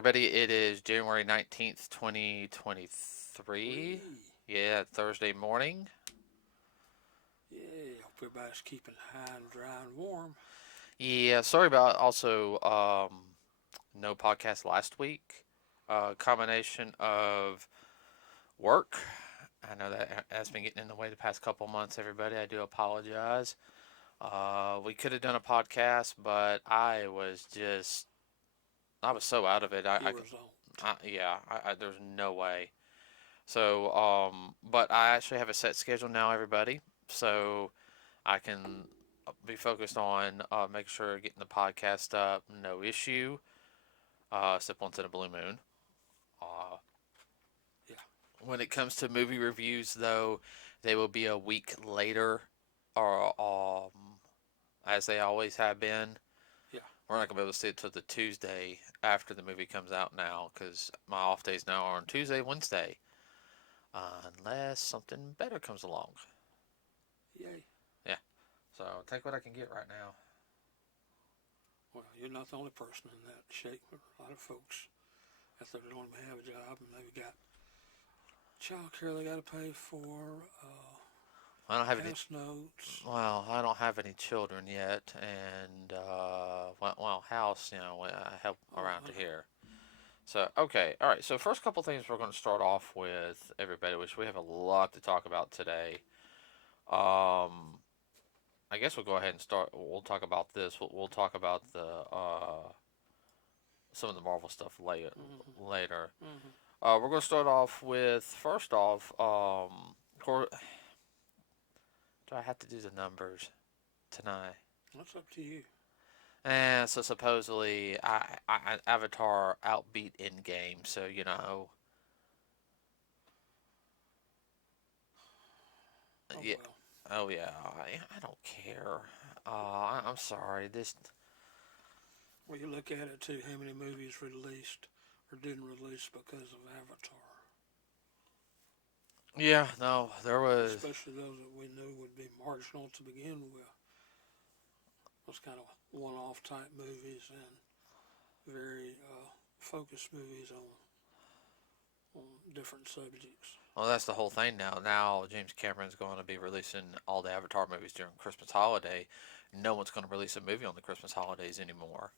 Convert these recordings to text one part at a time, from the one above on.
everybody. It is January 19th, 2023. Yeah, Thursday morning. Yeah, hope everybody's keeping high and dry and warm. Yeah, sorry about also no podcast last week. Combination of work. I know that has been getting in the way the past couple months, everybody. I do apologize. We could have done a podcast, but I was so out of it. You were zoned. There's no way. So, but I actually have a set schedule now, everybody. So I can be focused on making sure getting the podcast up, no issue. Except once in a blue moon. Uh, Yeah. when it comes to movie reviews, though, they will be a week later, or as they always have been. Yeah. We're not gonna be able to see it till the Tuesday after the movie comes out now, because my off days now are on Tuesday, Wednesday, unless something better comes along. Yay. Yeah. So take what I can get right now. Well, you're not the only person in that shape. A lot of folks out there don't even have a job and they've got child care they got to pay for, I don't have any. house notes. Well, I don't have any children yet, and house. I help Oh, around I to know. here. So okay, all right. So first couple things we're going to start off with everybody, which we have a lot to talk about today. Um, I guess we'll go ahead and start. We'll talk about this. We'll talk about the some of the Marvel stuff later. Mm-hmm. Later, Mm-hmm. we're going to start off with first off. Do I have to do the numbers tonight? That's up to you. And so supposedly, Avatar outbeat Endgame. So Oh, yeah. well. Oh yeah. I don't care. I'm sorry. This. Well, you look at it too, how many movies released or didn't release because of Avatar. Yeah. No. There was. Especially those that we knew would be marginal to begin with. Those kind of one-off type movies and very focused movies on different subjects. Well, that's the whole thing now. Now James Cameron's going to be releasing all the Avatar movies during Christmas holiday. No one's going to release a movie on the Christmas holidays anymore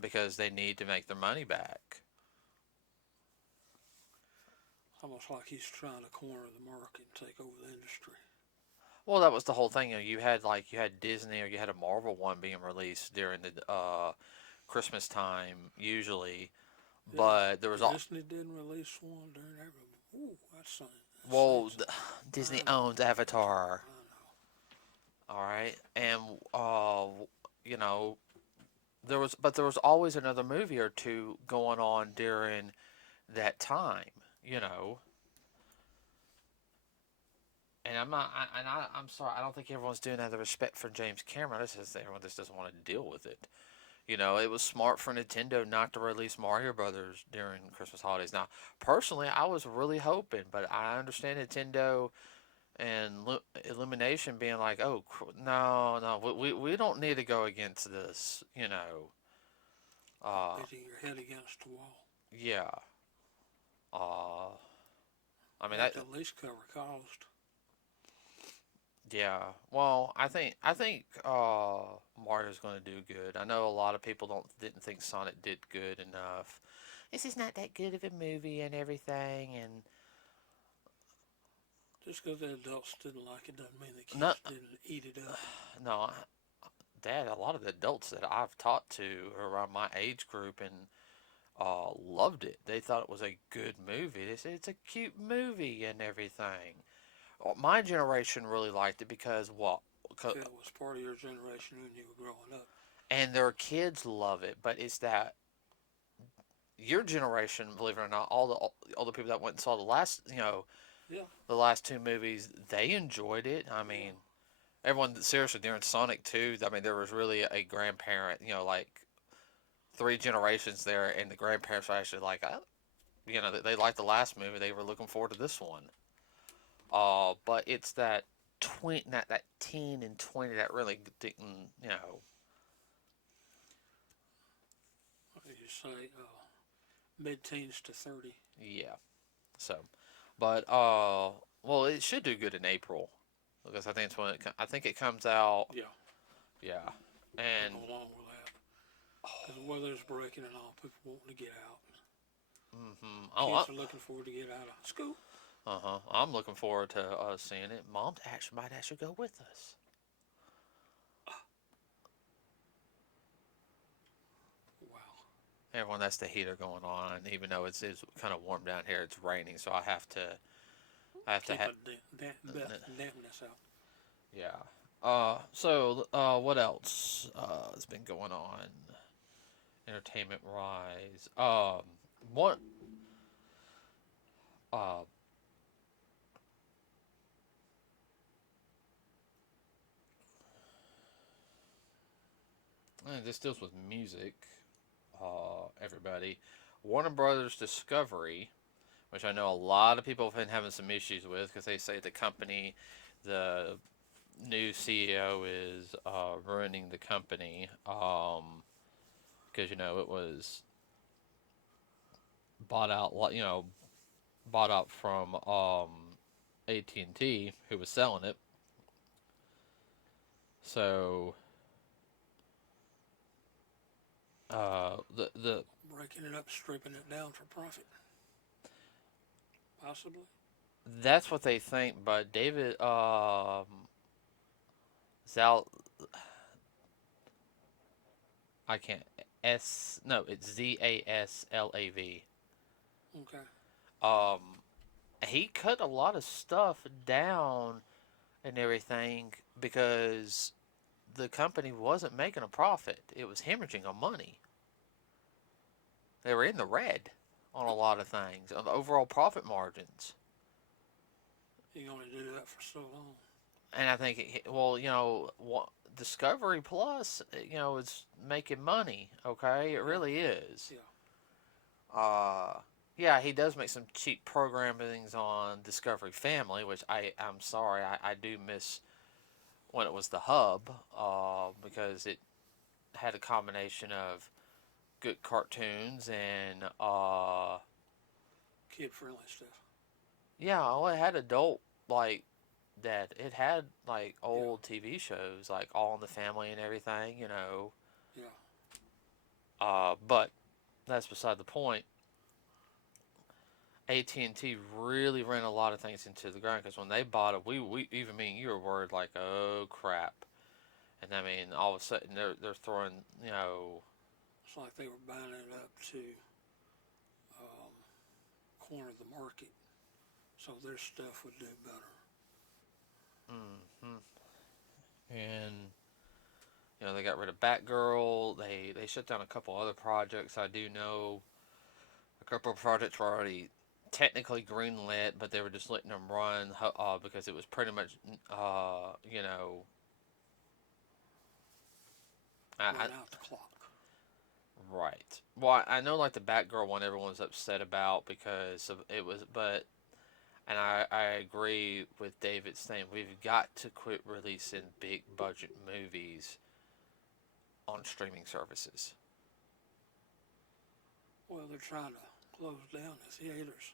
because they need to make their money back. Almost like he's trying to corner the market and take over the industry. Well, that was the whole thing. You had Disney or you had a Marvel one being released during the Christmas time usually, Yeah, but there was all. Disney didn't release one during that. Ooh, that Well, seems. Disney I know, owns Avatar. I know. All right, and you know, there was always another movie or two going on during that time. You know, and I'm sorry. I don't think everyone's doing that out of respect for James Cameron. This is everyone just doesn't want to deal with it. It was smart for Nintendo not to release Mario Brothers during Christmas holidays. Now, personally, I was really hoping, but I understand Nintendo and Illumination being like, "Oh, no, no, we don't need to go against this." Beating your head against the wall. Yeah. Uh, I They mean have that. to at least cover cost. Yeah. Well, I think Mario's going to do good. I know a lot of people didn't think Sonic did good enough. This is not that good of a movie and everything, and Just because the adults didn't like it doesn't mean the no, kids didn't eat it up. no, Dad. A lot of the adults that I've talked to around my age group and loved it. They thought it was a good movie. They said it's a cute movie and everything. My generation really liked it because what? Yeah, it was part of your generation when you were growing up. And their kids love it, but it's that your generation, believe it or not, all the people that went and saw Yeah, the last two movies, they enjoyed it. I yeah. mean, everyone seriously during Sonic 2, I mean, there was really a grandparent, like three generations there, and the grandparents were actually like, they liked the last movie. They were looking forward to this one. But it's that that teen and 20 that really didn't. As you say, mid-teens to 30. Yeah. So, but well, it should do good in April because I think it's when I think it comes out. Yeah, Yeah, I and go along with that. Because the weather's breaking and all, people wanting to get out. oh, Kids are looking forward to get out of school. I'm looking forward to seeing it. Mom actually might actually go with us. Wow. Everyone, that's the heater going on. Even though it's kind of warm down here, it's raining, so I have to Keep have dampness out. yeah. So what else has been going on? Entertainment wise, what uh this deals with music. Everybody, Warner Brothers Discovery, which I know a lot of people have been having some issues with because they say the company, the new CEO is ruining the company. Because it was bought out, bought out from AT&T, who was selling it. So the Breaking it up, stripping it down for profit. Possibly. that's what they think. But David Zal, I can't S no, it's ZASLAV. Okay. Um, he cut a lot of stuff down and everything because the company wasn't making a profit. It was hemorrhaging on money. They were in the red on a lot of things, on the overall profit margins. You can only do that for so long. And I think, well, Discovery Plus, is making money. Okay, it really is. Yeah. Uh, yeah, he does make some cheap programmings on Discovery Family, which I'm sorry, I do miss when it was the hub, because it had a combination of good cartoons and Kid-friendly stuff. yeah, well, it had adult like that. It had like Yeah. old TV shows like All in the Family and everything, Yeah. But that's beside the point. AT&T really ran a lot of things into the ground because when they bought it, we even me and you were worried like, oh crap. And I mean, all of a sudden they're throwing, It's like they were buying it up to um, corner the market, so their stuff would do better. hmm and they got rid of Batgirl. They shut down a couple other projects. I do know a couple of projects were already technically greenlit, but they were just letting them run because it was pretty much, Run out the clock. right. Well, I know like the Batgirl one, everyone's upset about because of it was, but and I agree with David's thing. We've got to quit releasing big budget movies on streaming services. Well, they're trying to close down the theaters.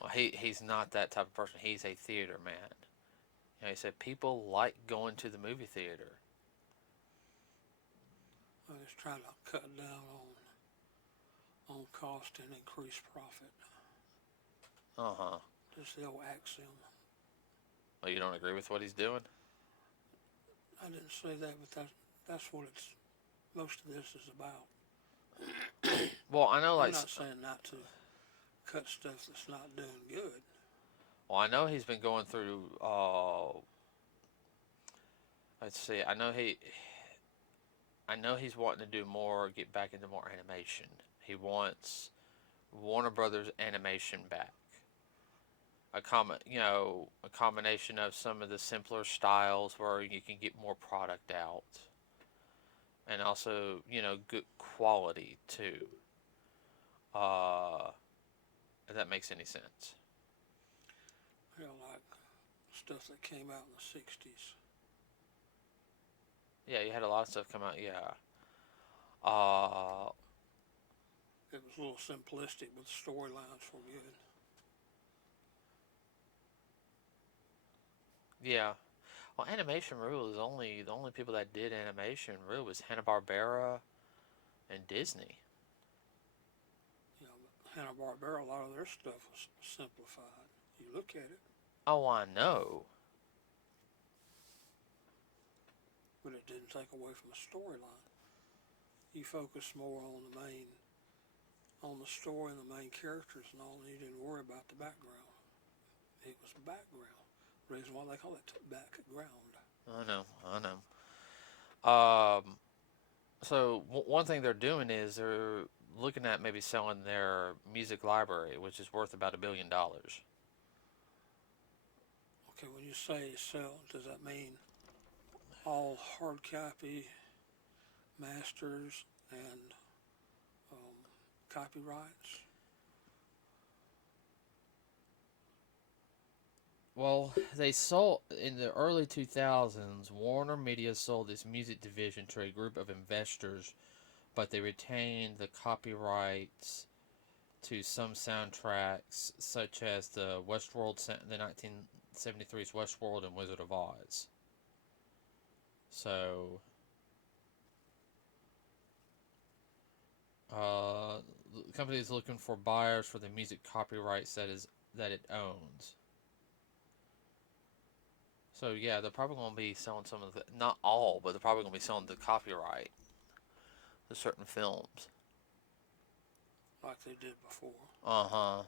Well, he's not that type of person. He's a theater man. He said people like going to the movie theater. They're just trying to cut down on cost and increase profit. Uh huh. Just the old axiom. Well, you don't agree with what he's doing? I didn't say that, but that's what most of this is about. Well, I know I'm like not saying not to cut stuff that's not doing good. well, I know he's been going through. Let's see. I know he's wanting to do more, get back into more animation. He wants Warner Brothers animation back. A combination of some of the simpler styles where you can get more product out, and also good quality too. If that makes any sense. Like stuff that came out in the 60s. Yeah, you had a lot of stuff come out. Yeah. Uh, It was a little simplistic, but the storylines were good. yeah. Well, animation really was only the only people that did animation really was Hanna Barbera and Disney. You know, Hanna Barbera, a lot of their stuff was simplified. You look at it, Oh, I know. but it didn't take away from the storyline. You focus more on the story and the main characters and all, and you didn't worry about the background. It was background. Reason why they call it background. I know. I know. So one thing they're doing is they're looking at maybe selling their music library, which is worth about $1 billion. Okay, when you say sell, does that mean all hard copy, masters, and copyrights? Well, they sold in the early 2000s. Warner Media sold its music division to a group of investors, but they retained the copyrights to some soundtracks, such as the 1973's Westworld and Wizard of Oz. So, the company is looking for buyers for the music copyrights that it owns. So yeah, they're probably going to be selling some of the, not all, but they're probably going to be selling the copyright to certain films. Like they did before. Uh huh.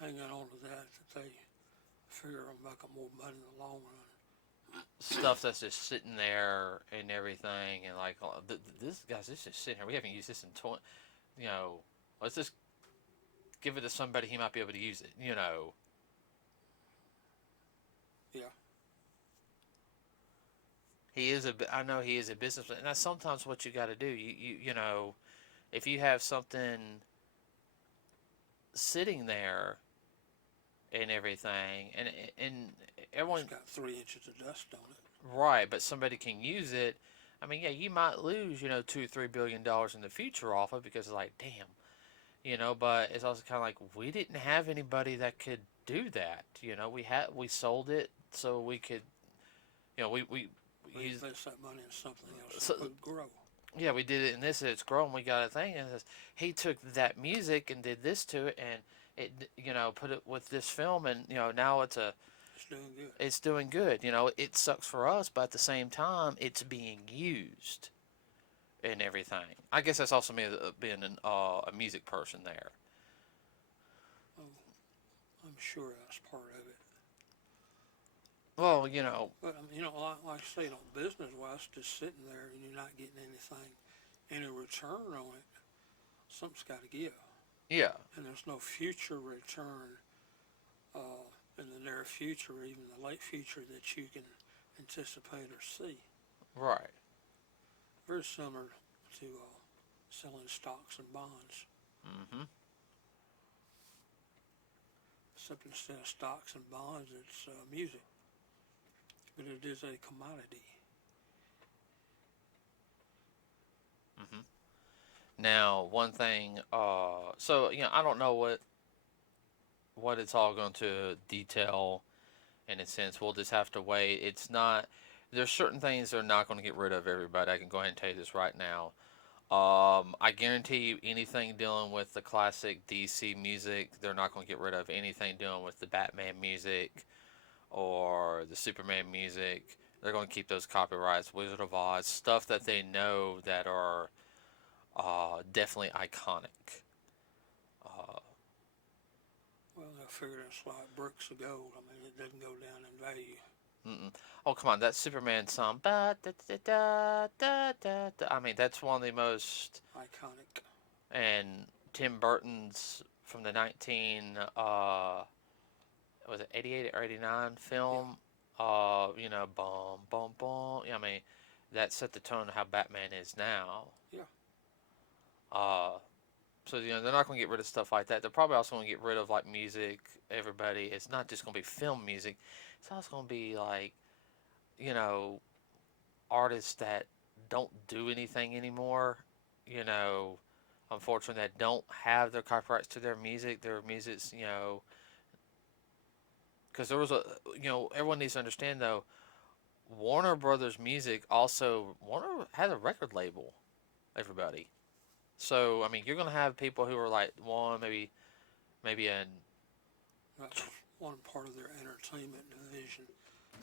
Hanging on to that they figure it'll make them more money in the long run. Stuff that's just sitting there and everything, and like this guys, this is sitting here. We haven't used this in 20. You know, let's just give it to somebody. He might be able to use it. You know. Yeah. He is a. I know he is a businessman, and that's sometimes what you got to do. You know, if you have something sitting there and everything, and everyone It's got 3 inches of dust on it. right, but somebody can use it. I mean, yeah, you might lose, $2-3 billion in the future off of it because it's like, damn, But it's also kind of like we didn't have anybody that could do that. We sold it so we could, we We used. invest that money in something else So, that would grow. yeah, we did it in this. It's grown. We got a thing, and he took that music and did this to it, and it, put it with this film, and now It's doing good. it's doing good. It sucks for us, but at the same time, it's being used and everything. I guess that's also me being a music person there. Oh, I'm sure that's part of it. Well, But like I say, business wise, just sitting there and you're not getting any return on it, something's got to give. yeah, And there's no future return in the near future, or even the late future, that you can anticipate or see. right. Very similar to selling stocks and bonds. Mm-hmm. Except instead of stocks and bonds, it's music. But it is a commodity. Mm-hmm. Now, one thing. So I don't know what it's all going to detail. In a sense, we'll just have to wait. It's not. There's certain things they're not going to get rid of. Everybody, I can go ahead and tell you this right now. I guarantee you, anything dealing with the classic DC music, they're not going to get rid of. Anything dealing with the Batman music or the Superman music, they're going to keep those copyrights. Wizard of Oz, stuff that they know that are definitely iconic. Uh, Well, I figured it's like bricks of gold. I mean, it doesn't go down in value. mm-mm. Oh, come on, that Superman song. Ba, da, da, da, da, da, da. I mean, that's one of the most. Iconic. And Tim Burton's from the was it 88 or 89 Yeah. film? Boom, boom, boom. I mean, that set the tone of how Batman is now. Yeah. Uh, so they're not going to get rid of stuff like that. They're probably also going to get rid of like music. Everybody, it's not just going to be film music. It's also going to be like, you know, artists that don't do anything anymore, you know, unfortunately, that don't have their copyrights to their music. Their music's, because there was everyone needs to understand though, Warner Brothers Music also, Warner had a record label, everybody. So, I mean, you're going to have people who are like, one, maybe an, That was one part of their entertainment division.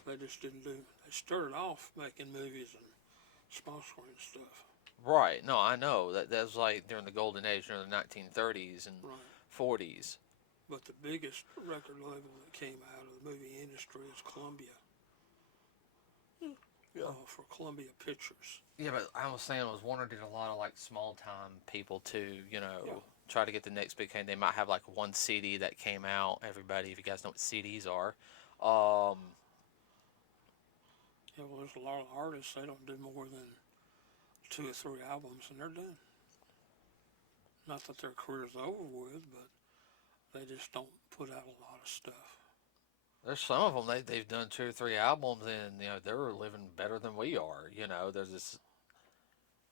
They just didn't do. They started off making movies and sponsoring stuff. right, no, I know. That was like during the golden age, during the 1930s and Right. 40s. But the biggest record label that came out of the movie industry is Columbia. Yeah. For Columbia Pictures. Yeah, but I was saying was Warner did a lot of like small time people too, Yeah. try to get the next big thing. They might have like one CD that came out. Everybody, if you guys know what CDs are, um, Yeah, well, there's a lot of artists. They don't do more than 2 or 3 albums, and they're done. Not that their career's over with, but they just don't put out a lot of stuff. there's some of them they've done 2 or 3 albums and they're living better than we are. There's this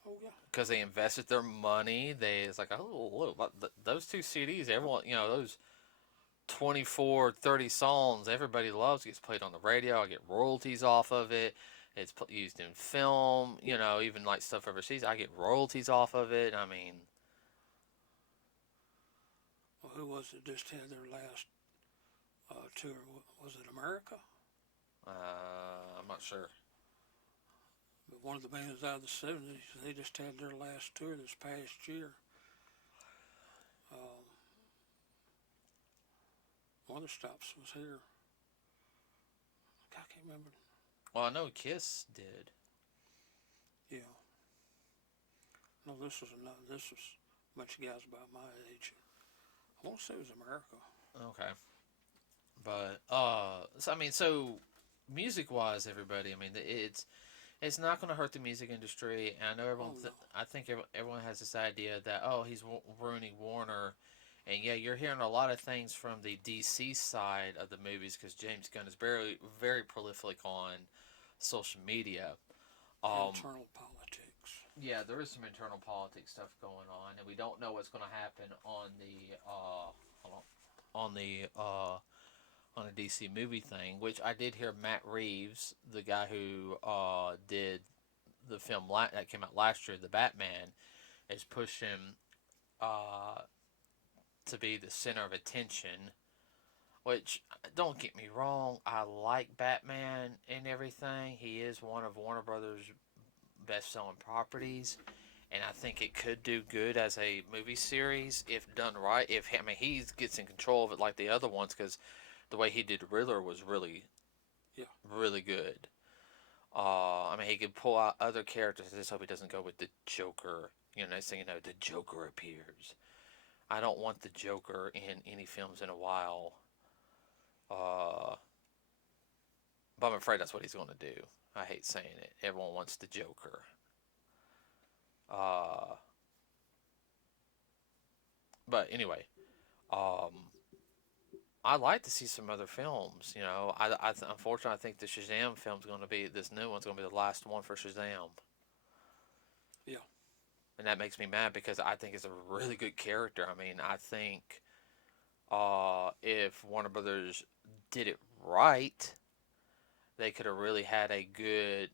Oh yeah. because they invested their money. It's like, oh look, those 2 CDs, everyone, those 24, 30 songs everybody loves gets played on the radio. I get royalties off of it. It's used in film, even like stuff overseas. I get royalties off of it. I mean, Well, who was it just had their last tour? Was it America? I'm not sure. But one of the bands out of the 70s, they just had their last tour this past year. One of the stops was here. I can't remember. Well, I know Kiss did. Yeah. No, this was a bunch of guys about my age. I want to say it was America. Okay. But so, I mean, so music wise, everybody, I mean, it's not going to hurt the music industry. And I know everyone. Oh no. I think everyone has this idea that he's ruining Warner, and yeah, you're hearing a lot of things from the DC side of the movies because James Gunn is very very prolific on social media. Internal politics. Yeah, there is some internal politics stuff going on, and we don't know what's going to happen on the on the on a DC movie thing, which I did hear Matt Reeves, the guy who did the film that came out last year, the Batman, is pushing uh, to be the center of attention. Which, don't get me wrong, I like Batman and everything. He is one of Warner Brothers' best-selling properties, and I think it could do good as a movie series if done right. He gets in control of it like the other ones, because the way he did Riddler was really, Yeah. really good. He could pull out other characters. I just hope he doesn't go with the Joker. Next thing you know, the Joker appears. I don't want the Joker in any films in a while. But I'm afraid that's what he's going to do. I hate saying it. Everyone wants the Joker. But anyway, I'd like to see some other films. Unfortunately, I think the Shazam film's going to be, this new one's going to be the last one for Shazam. Yeah. And that makes me mad because I think it's a really good character. I think if Warner Brothers did it right, they could have really had a good,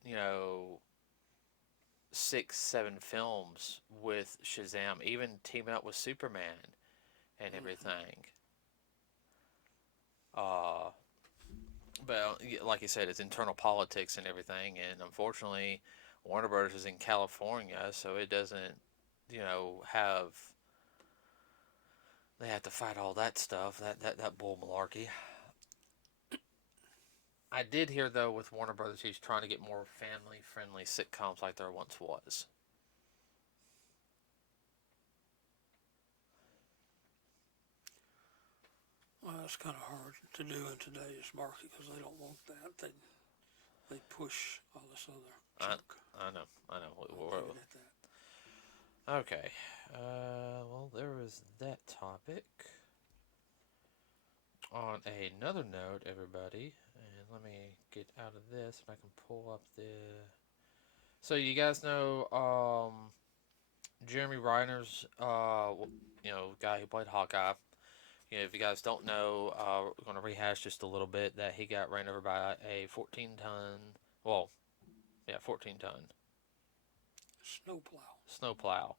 6, 7 films with Shazam, even teaming up with Superman and everything. But like you said, it's internal politics and everything, and unfortunately, Warner Brothers is in California, so it doesn't, have. They have to fight all that stuff, that bull malarkey. I did hear though with Warner Brothers, he's trying to get more family-friendly sitcoms like there once was. Well, that's kind of hard to do in today's market because they don't want that. They push all this other junk. I know. Leave it at that. Okay. Well, there was that topic. On another note, everybody, and let me get out of this and I can pull up So you guys know Jeremy Reiner's guy who played Hawkeye. If you guys don't know, we're going to rehash just a little bit that he got ran over by a 14 ton, well, yeah, 14-ton Snowplow. snowplow.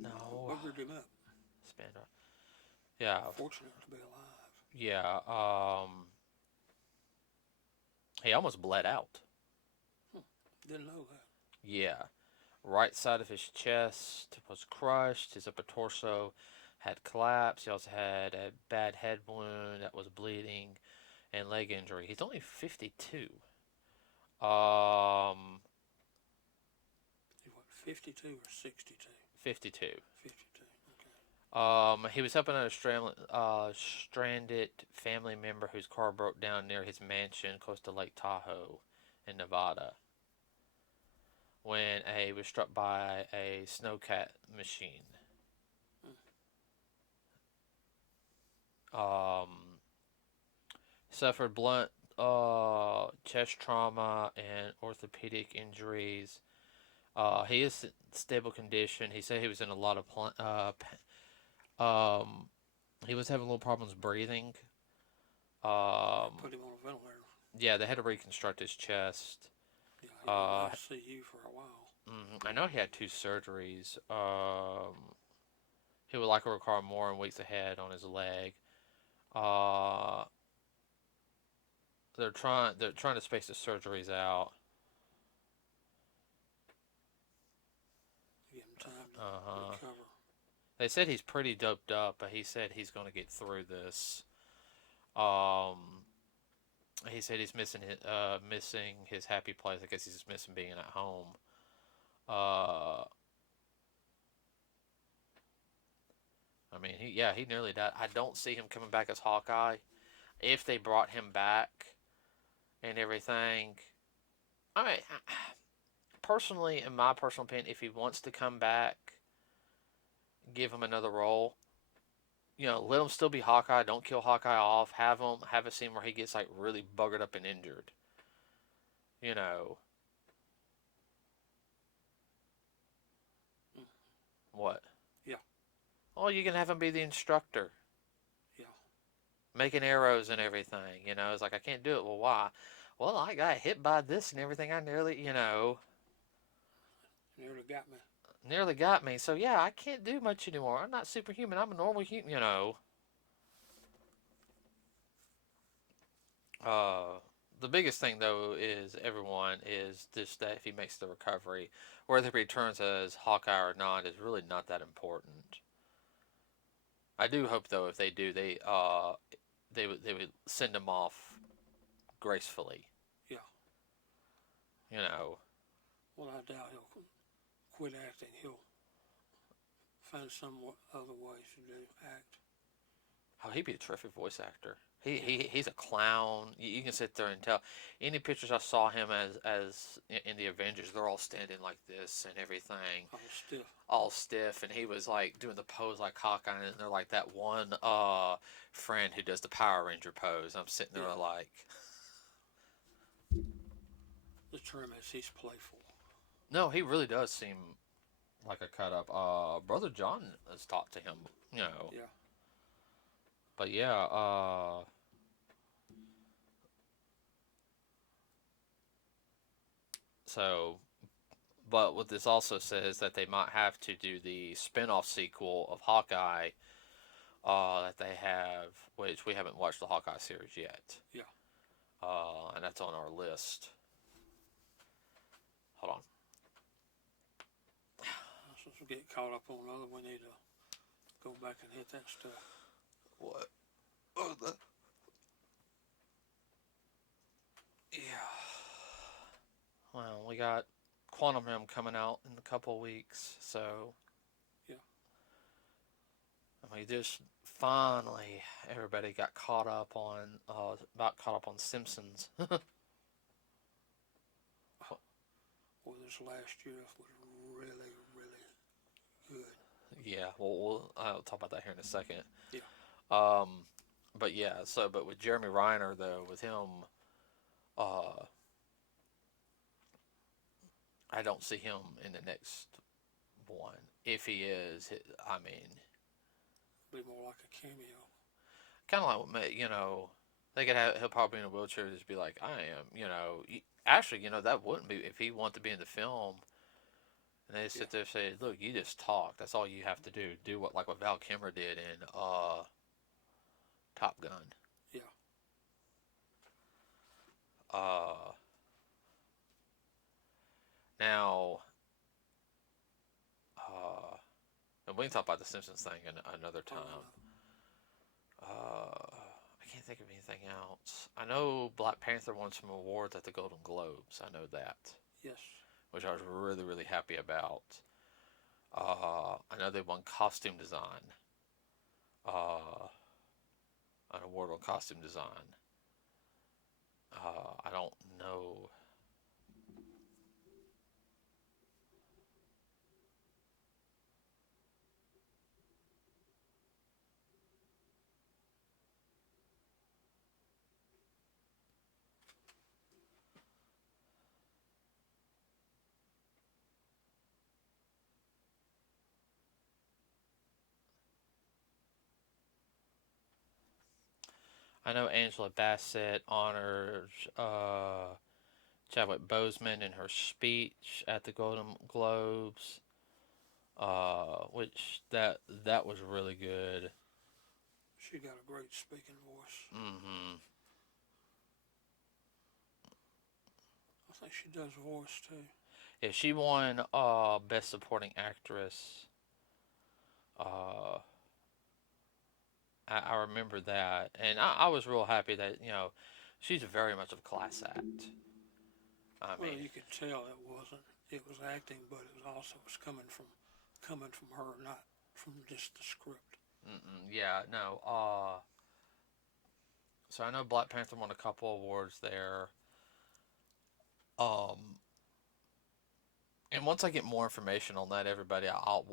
No, Buggered him up. Spandau. Yeah, Fortunate to be alive. yeah. He almost bled out. Didn't know that. Yeah, right side of his chest was crushed. His upper torso had collapsed. He also had a bad head wound that was bleeding and leg injury. He's only 52. Um, He what, 52 or 62? 52. 52. Okay. He was helping out a stranded family member whose car broke down near his mansion close to Lake Tahoe in Nevada when he was struck by a snowcat machine. Um, suffered blunt chest trauma and orthopedic injuries. He is in stable condition. He said he was in a lot of he was having little problems breathing. Put him on a ventilator. Yeah, they had to reconstruct his chest. Yeah, he was in ICU for a while. I know he had 2 surgeries. He would likely require more in weeks ahead on his leg. Uh, they're trying to space the surgeries out. Give him time to recover. They said he's pretty doped up, but he said he's going to get through this. Um, he said he's missing his happy place. I guess he's just missing being at home. I mean, he nearly died. I don't see him coming back as Hawkeye. If they brought him back and everything, I mean, personally, in my personal opinion, if he wants to come back, give him another role. Let him still be Hawkeye. Don't kill Hawkeye off. Have a scene where he gets like really buggered up and injured. You know Mm. what? Yeah. Oh, you can have him be the instructor, Yeah. making arrows and everything. It's like I can't do it. Well, why? Well, I got hit by this and everything. I nearly, Nearly got me. nearly got me. So yeah, I can't do much anymore. I'm not superhuman. I'm a normal human. The biggest thing though is everyone is just that if he makes the recovery, whether he returns as Hawkeye or not, is really not that important. I do hope though if they do, they would send him off gracefully. Yeah. Well, I doubt he'll quit acting. He'll find some other ways to act. Oh, he'd be a terrific voice actor. He's a clown. You can sit there and tell. Any pictures I saw him as in the Avengers, they're all standing like this and everything, all stiff, and he was like doing the pose like Hawkeye, and they're like that one friend who does the Power Ranger pose. I'm sitting there like. The term is he's playful. No, he really does seem like a cut up. Brother John has talked to him. Yeah. But yeah, so, but what this also says that they might have to do the spin-off sequel of Hawkeye that they have, which we haven't watched the Hawkeye series yet. Yeah. And that's on our list. Hold on. Since we get caught up on other, we need to go back and hit that stuff. What? Oh, yeah. Well, we got Quantum Realm coming out in a couple of weeks, so yeah. I mean, just finally everybody got caught up on Simpsons. Well, this last year was really, really good. Yeah, well, I'll talk about that here in a second. Yeah. But yeah, but with Jeremy Reiner though, with him, I don't see him in the next one. If he is, I mean, Be more like a cameo. kind of like, they could have, he'll probably be in a wheelchair, just be like, I am, actually, that wouldn't be, if he wanted to be in the film, and they sit there and say, look, you just talk. That's all you have to do. Do what Val Kilmer did in Top Gun. Yeah. Uh, Now, and we can talk about the Simpsons thing another time. I can't think of anything else. I know Black Panther won some awards at the Golden Globes. I know that. Yes. Which I was really, really happy about. I know they won costume design. An award on costume design. I don't know. I know Angela Bassett honors Chadwick Boseman in her speech at the Golden Globes, which that was really good. She got a great speaking voice. Mm-hmm. I think she does voice too. Yeah, she won Best Supporting Actress. I remember that, and I was real happy that she's very much of a class act. Well, you could tell it was acting, but it was coming from her, not from just the script. Yeah, no. So I know Black Panther won a couple awards there. And once I get more information on that, everybody,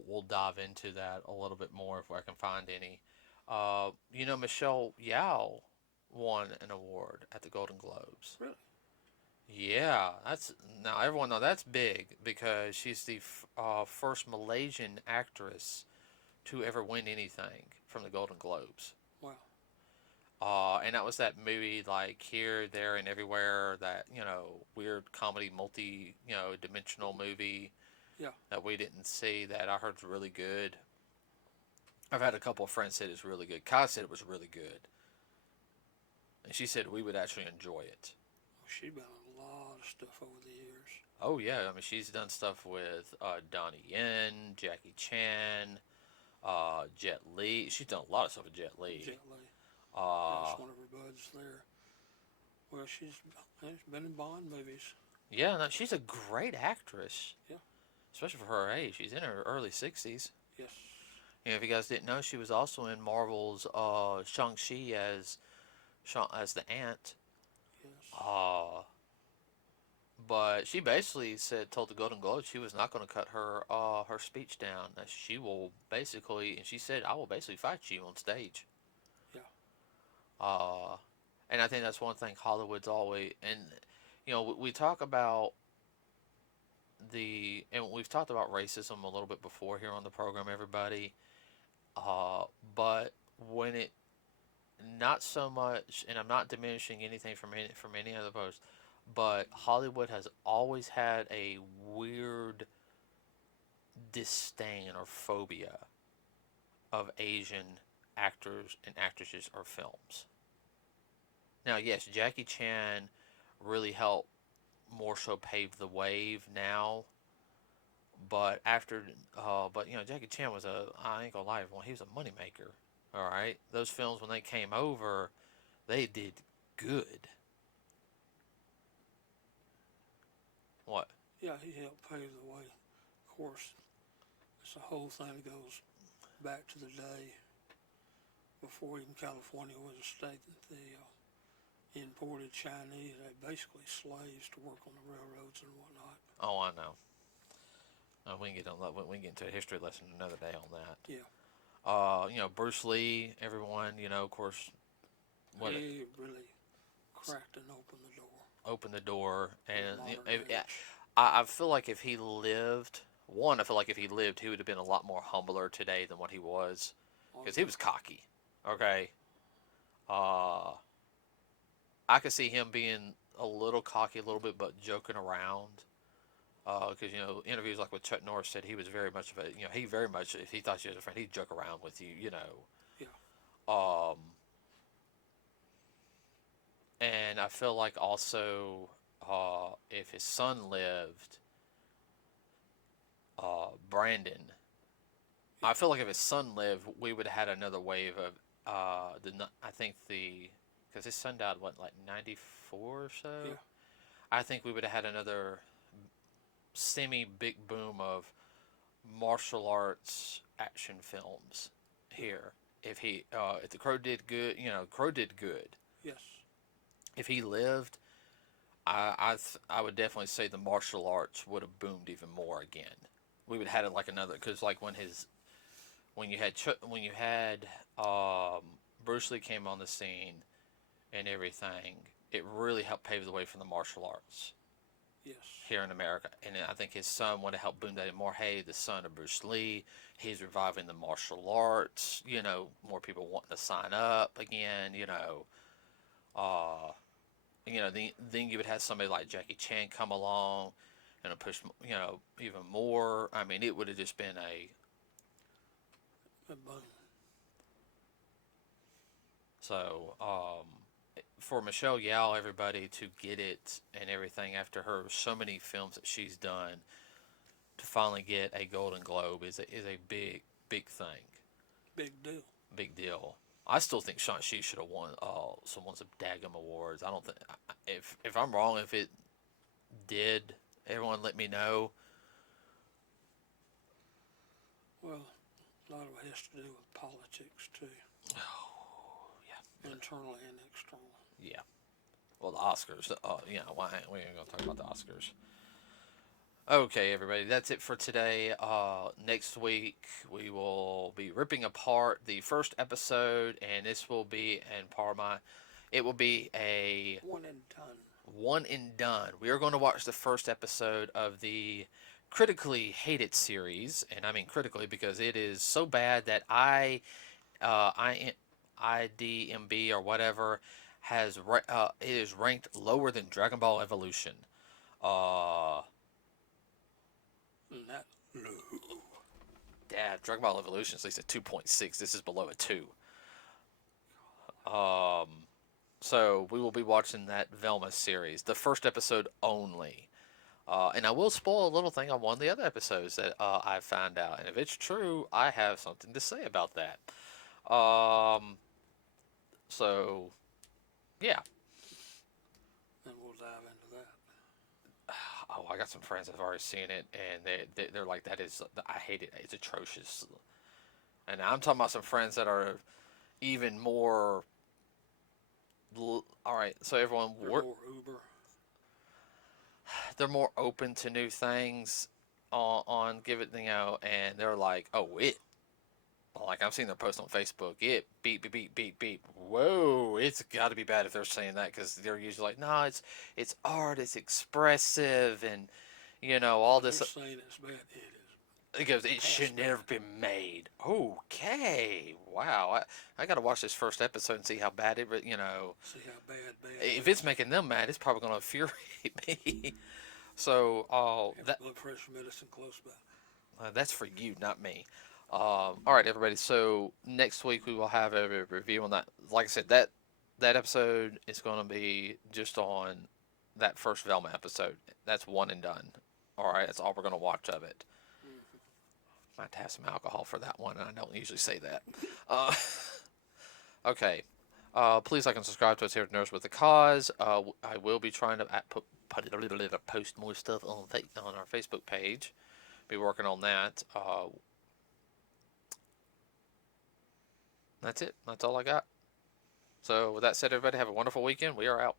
we'll dive into that a little bit more if I can find any. Michelle Yeoh won an award at the Golden Globes. Really? Yeah, now everyone knows that's big because she's the first Malaysian actress to ever win anything from the Golden Globes. Wow. And that was that movie, like Here, There, and Everywhere, that weird comedy, dimensional movie. Yeah. That we didn't see, that I heard's really good. I've had a couple of friends say it's really good. Kai said it was really good, and she said we would actually enjoy it. Well, she's been on a lot of stuff over the years. Oh yeah, I mean she's done stuff with Donnie Yen, Jackie Chan, Jet Li. She's done a lot of stuff with Jet Li. Jet Li. That's one of her buds there. Well, she's been in Bond movies. Yeah, no, she's a great actress. Yeah. Especially for her age. She's in her early 60s. Yes. If you guys didn't know, she was also in Marvel's Shang-Chi as the Ant. Yes. But she basically told the Golden Globe she was not going to cut her speech down. That she will basically, and she said, I will basically fight you on stage. Yeah. And I think that's one thing Hollywood's always, and we talk about and we've talked about racism a little bit before here on the program, everybody. But when it, not so much, and I'm not diminishing anything from any other post, but Hollywood has always had a weird disdain or phobia of Asian actors and actresses or films. Now, yes, Jackie Chan really helped more so pave the wave now. But Jackie Chan was I ain't gonna lie, everyone, he was a moneymaker. All right, those films when they came over, they did good. What? Yeah, he helped pave the way. Of course, it's a whole thing that goes back to the day before even California was a state that the imported Chinese, they basically slaves to work on the railroads and whatnot. Oh, I know. We can get on that. We can get into a history lesson another day on that. Yeah. Bruce Lee. Everyone, of course. He really cracked and opened the door. And I feel like if he lived, one, I feel like if he lived, he would have been a lot more humbler today than what he was, Oh, because he yeah. was cocky. Okay, uh, I could see him being a little cocky, a little bit, but joking around. Because interviews like with Chuck Norris said he was very much of a he very much if he thought you was a friend he'd joke around with you Yeah. um and I feel like also if his son lived, Brandon, Yeah. I feel like if his son lived, we would have had another wave of I think the because his son died what like 94 or Yeah. so. I think we would have had another semi big boom of martial arts action films Yeah. here. If the Crow did good, Crow did good. Yes. If he lived, I would definitely say the martial arts would have boomed even more again. We would have had it like another because like when you had Bruce Lee came on the scene and everything, it really helped pave the way for the martial arts Yes. here in America. And I think his son would have helped boom that more. Hey, the son of Bruce Lee, he's reviving the martial arts. More people wanting to sign up again. Uh, then you would have somebody like Jackie Chan come along and push, even more. I mean, it would have just been a Boom. so. For Michelle Yao, everybody to get it and everything after her so many films that she's done to finally get a Golden Globe is a big thing, Big deal. big deal. I still think Shang-Chi should have won some daggum awards. I don't think if I'm wrong if it did. Everyone let me know. Well, a lot of it has to do with politics too, Oh yeah, internally and externally. yeah. Well, the Oscars. Why we ain't gonna talk about the Oscars. Okay, everybody, that's it for today. Next week we will be ripping apart the first episode, and this will be and Parma. It will be a One and done. one and done. We are going to watch the first episode of the critically hated series, and I mean critically because it is so bad that IDMB or whatever it is ranked lower than Dragon Ball Evolution. Uh, And that no. Yeah, Dragon Ball Evolution is at least a 2.6. This is below a 2. Um, so we will be watching that Velma series, the first episode only. And I will spoil a little thing on one of the other episodes that I found out. And if it's true, I have something to say about that. Um, so, yeah. And we'll dive into that. Oh, I got some friends that have already seen it, and they're like, I hate it. It's atrocious. And I'm talking about some friends that are even more. All right, so everyone, They're more Uber. they're more open to new things on Give It, and they're like, oh, like I've seen their post on Facebook, it beep beep beep beep beep. Whoa, it's got to be bad if they're saying that because they're usually like, no, it's art, it's expressive, and all They're this. saying it's bad. It is. It goes, it should Bad. never been made. Okay, wow, I got to watch this first episode and see how bad it. See how bad If is. it's making them mad, it's probably going to infuriate me. So, Have blood pressure medicine close by. that's for you, not me. All right, everybody. So next week we will have a review on that. Like I said, that episode is going to be just on that first Velma episode. That's one and done. All right, that's all we're going to watch of it. Might have some alcohol for that one, and I don't usually say that. Uh, okay. Please like and subscribe to us here at Nerds with a Cause. I will be trying to post more stuff on our Facebook page. Be working on that. That's it. That's all I got. So with that said, everybody have a wonderful weekend. We are out.